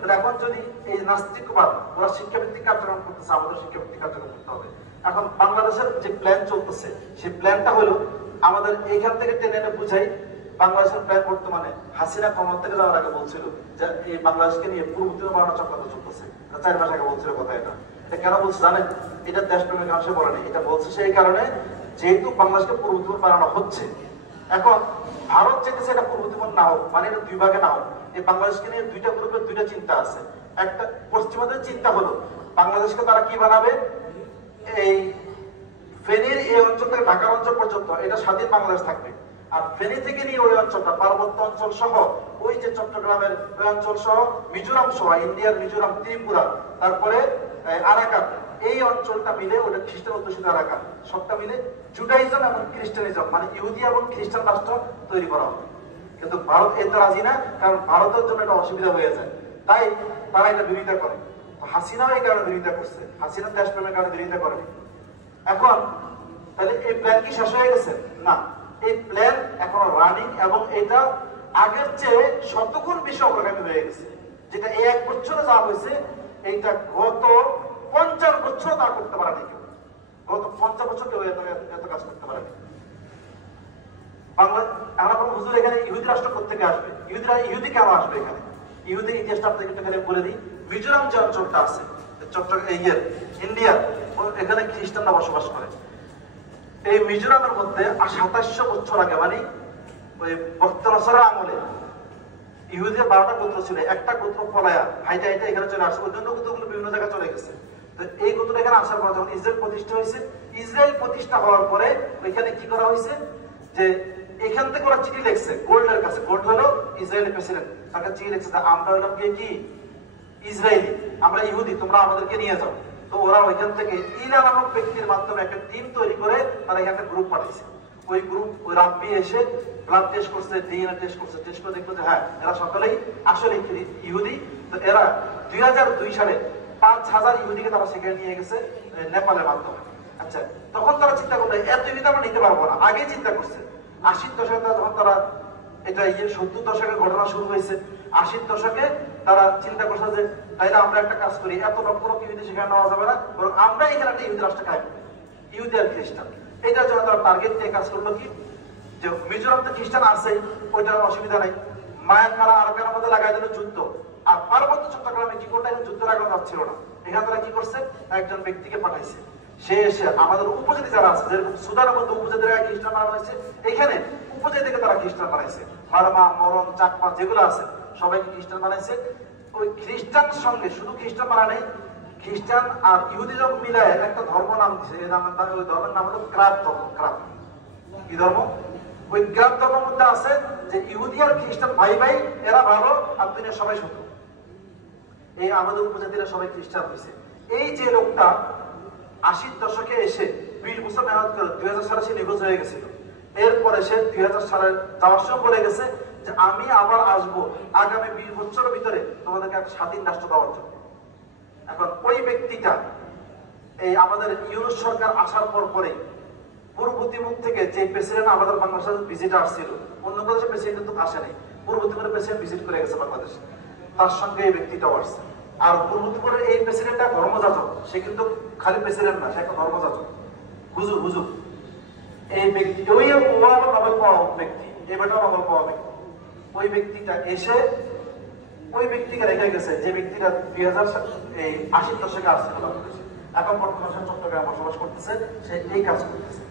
তাহলে এখন যদি এই নাস্তিকবাদ ওরা শিক্ষাভিত্তিক কার্যক্রম করতেছে, আমাদের শিক্ষাভিত্তিক কার্যক্রম করতে হবে। এখন বাংলাদেশের যে প্ল্যান চলতেছে সেই প্ল্যানটা হলো আমাদের এইখান থেকে টেনে এনে বুঝাই। বাংলাদেশের প্ল্যান বর্তমানে হাসিনা ক্ষমতা থেকে যাওয়ার আগে বলছিল যে এই বাংলাদেশকে নিয়ে পূর্বতীয় বানানো চক্রান্ত চলতেছে, 4 মাস আগে বলছিল কথা। এটা কেন বলছে জানেন? এটা দেশপ্রেমের কারণে সে বলেনি, এটা বলছে সেই কারণে যেহেতু বাংলাদেশকে পূর্বতীয় বানানো হচ্ছে। এখন ভারত চেয়েছে এটা পূর্বতীয় না হোক, মানে এটা 2 ভাগে না হোক। এই বাংলাদেশকে নিয়ে 2টা গ্রুপের 2টা চিন্তা আছে। একটা পশ্চিমাদের চিন্তা হলো বাংলাদেশকে তারা কি বানাবে, এই ফেনীর এই অঞ্চল থেকে ঢাকা অঞ্চল পর্যন্ত এটা স্বাধীন বাংলাদেশ থাকবে। আর ফেনী থেকে নিয়ে ওই অঞ্চলটা পার্বত্য অঞ্চল সহ ওই যে চট্টগ্রামের ওই অঞ্চল সহ মিজোরাম সহ ইন্ডিয়ার মিজোরাম, ত্রিপুরা, তারপরে আরাকান, এই অঞ্চলটা মিলে ওটা খ্রিস্টান অধ্যুষিত আরাকান, সবটা মিলে জুডাইজম এবং খ্রিস্টানিজম মানে ইহুদি এবং খ্রিস্টান রাষ্ট্র তৈরি করা হবে। কিন্তু ভারত এতে রাজি না, কারণ ভারতের জন্য এটা অসুবিধা হয়ে যায়, তাই তারা এটা বিরোধিতা করে। হাসিনাও এই কারণে বিরোধিতা করছে, হাসিনা দেশপ্রেমের কারণে বিরোধিতা করেনি। এখন তাহলে এই প্ল্যান কি শেষ হয়ে গেছে? না, এই প্ল্যান এখন রানিং এবং এটা আগের চেয়ে শতগুণ বেশি অগ্রগামী হয়ে গেছে। যেটা এই 1 বছরে যা হয়েছে এইটা গত 50 বছর তা করতে পারেনি কেউ। গত 50 বছর কেউ এত কাজ করতে পারেনি। বাংলা এখন হুজুর এখানে ইহুদি রাষ্ট্র কোথেকে আসবে? ইহুদি কেন আসবে এখানে? ইহুদি ইতিহাসটা আপনাকে এখানে বলে দিই। মিজোরাম যে অঞ্চলটা আছে চট্টগ্রাম ইন্ডিয়ার, এখানে খ্রিস্টানরা বসবাস করে। এই মিজোরামের মধ্যে 2700 বছর আগে মানে ওই বক্তনসরের আমলে ইহুদির 12টা গোত্র ছিল। একটা গোত্র পলায়া হাইটা হাইটা এখানে চলে আসছে, ওই জন্য গোত্রগুলো বিভিন্ন জায়গায় চলে গেছে। তো এই গোত্রটা এখানে আসার পর যখন ইসরায়েল প্রতিষ্ঠা হয়েছে, ইসরায়েল প্রতিষ্ঠা হওয়ার পরে ওইখানে কি করা হয়েছে যে এখান থেকে ওরা চিঠি লিখছে গোল্ডের কাছে। গোল্ড হলো ইসরায়েলের প্রেসিডেন্ট, তাকে চিঠি লিখছে যে আমরা হলাম কি ইসরায়েলি, আমরা ইহুদি, তোমরা আমাদেরকে নিয়ে যাও। তো ওরা ওইখান থেকে ইলা নামক ব্যক্তির মাধ্যমে একটা টিম তৈরি করে তারা এখানে একটা গ্রুপ পাঠিয়েছে। ওই গ্রুপ ওই রাব্বি এসে ব্লাড টেস্ট করছে, ডিএনএ টেস্ট করছে, টেস্ট করে দেখলো যে হ্যাঁ এরা সকলেই আসলে ইহুদি। তো এরা 2002 সালে 5000 ইহুদিকে তারা সেখানে নিয়ে গেছে নেপালের মাধ্যমে। আচ্ছা, তখন তারা চিন্তা করলো এত ইহুদি আমরা নিতে পারবো না, আগে চিন্তা করছে। 80 দশকে যখন তারা এটা 70 দশকের ঘটনা শুরু হয়েছে, 80 দশকে তারা চিন্তা করছে যে তাইলে আমরা একটা কাজ করি, এত লক্ষ লক্ষ ইহুদি সেখানে নেওয়া যাবে না, বরং আমরা এখানে একটা ইহুদি রাষ্ট্র কায়েম করি, ইহুদি আর খ্রিস্টান। এটার জন্য তারা টার্গেট দিয়ে কাজ করলো কি যে মিজোরাম তো খ্রিস্টান আছে, ওইটার অসুবিধা নাই, মায়ানমার আরাকানের মধ্যে লাগাই দিল যুদ্ধ। আর পার্বত্য চট্টগ্রামে কি করতে যুদ্ধ লাগানো যাচ্ছিল না, এখানে তারা কি করছে একজন ব্যক্তিকে পাঠাইছে। সে এসে আমাদের উপজাতি যারা আছে, যেরকম সুদানের মধ্যে উপজাতিরা খ্রিস্টান বানানো হয়েছে, এখানে উপজাতি থেকে তারা খ্রিস্টান বানাইছে। মারমা, মরম, চাকমা যেগুলো আছে সবাইকে খ্রিস্টান বানাইছে। ওই খ্রিস্টান সঙ্গে শুধু খ্রিস্টান বানানে, খ্রিস্টান আর ইহুদিজম মিলায় একটা ধর্ম নাম দিছে। এই ওই ধর্মের নাম হলো ক্রাব ধর্ম। ক্রাব কি ধর্ম? ওই ক্রাব ধর্মের মধ্যে আছে যে ইহুদি আর খ্রিস্টান ভাই ভাই, এরা ভালো আর দুনিয়া সবাই শত্রু। এই আমাদের উপজাতিরা সবাই খ্রিস্টান হয়েছে। এই যে লোকটা 80 দশকে এসে 20 বছর মেহনত করে 2000 সালে সে নিখোঁজ হয়ে গেছিল। এরপরে সে 2000 সালে যাওয়ার সময় বলে গেছে যে আমি আবার আসবো আগামী 20 বছরের ভিতরে তোমাদেরকে একটা স্বাধীন রাষ্ট্র দেওয়ার জন্য। এখন ওই ব্যক্তিটা এই আমাদের ইউনুস সরকার আসার পরে পূর্বতিমুখ থেকে যে প্রেসিডেন্ট আমাদের বাংলাদেশের ভিজিট আসছিল, অন্য প্রদেশের প্রেসিডেন্ট কিন্তু আসেনি, পূর্বতিমুখের প্রেসিডেন্ট ভিজিট করে গেছে বাংলাদেশ, তার সঙ্গে এই ব্যক্তিটাও আসছে। আর পূর্বতিমুখের এই প্রেসিডেন্টটা ধর্মযাজক, সে কিন্তু খালি প্রেসিডেন্ট না, সে একটা ধর্মযাজক, হুজুর হুজুর। এই ব্যক্তি ওই নবেল পাওয়া ব্যক্তি, এবারটাও নবেল পাওয়া ব্যক্তি। ওই ব্যক্তিটা এসে ওই ব্যক্তিকে রেখে গেছে যে ব্যক্তিটা 2080 দশকে আসছিল বাংলাদেশে, এখন বর্তমানে চট্টগ্রামে বসবাস করতেছে, সে এই কাজ করতেছে।